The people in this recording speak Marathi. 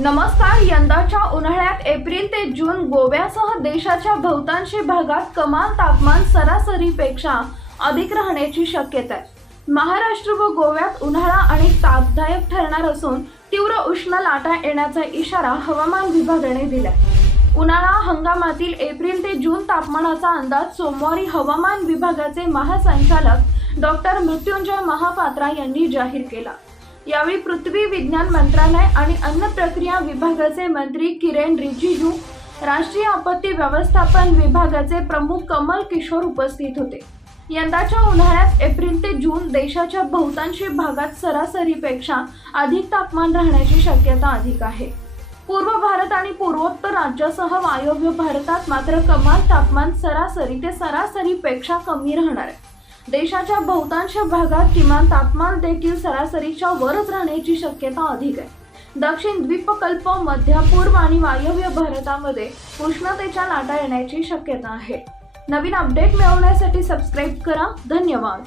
नमस्कार यंदाच्या उन्हाळ्यात एप्रिल ते जून गोव्यासह देशाच्या बहुतांशी भागात कमाल तापमान सरासरीपेक्षा अधिक राहण्याची शक्यता आहे. महाराष्ट्र व गोव्यात उन्हाळा आणि तापदायक ठरणार असून तीव्र उष्ण लाटा येण्याचा इशारा हवामान विभागाने दिलाय. उन्हाळा हंगामातील एप्रिल ते जून तापमानाचा अंदाज सोमवारी हवामान विभागाचे महासंचालक डॉक्टर मृत्युंजय महापात्रा यांनी जाहीर केला. यावेळी पृथ्वी विज्ञान मंत्रालय आणि अन्न प्रक्रिया विभागाचे मंत्री किरेन रिजिजू राष्ट्रीय आपत्ती व्यवस्थापन विभागाचे प्रमुख कमल किशोर उपस्थित होते. यंदाच्या उन्हाळ्यात एप्रिल ते जून देशाच्या बहुतांशी भागात सरासरीपेक्षा अधिक तापमान राहण्याची शक्यता अधिक आहे. पूर्व भारत आणि पूर्वोत्तर राज्यासह वायव्य भारतात मात्र कमाल तापमान सरासरी ते सरासरीपेक्षा कमी राहणार आहे. देशाच्या बहुतांश भागात किमान तापमान देखील सरासरीच्या वरच राहण्याची शक्यता अधिक आहे. दक्षिण द्वीपकल्प मध्य पूर्व आणि वायव्य भारतामध्ये उष्णतेच्या लाटा येण्याची शक्यता आहे. नवीन अपडेट मिळवण्यासाठी सबस्क्राईब करा. धन्यवाद.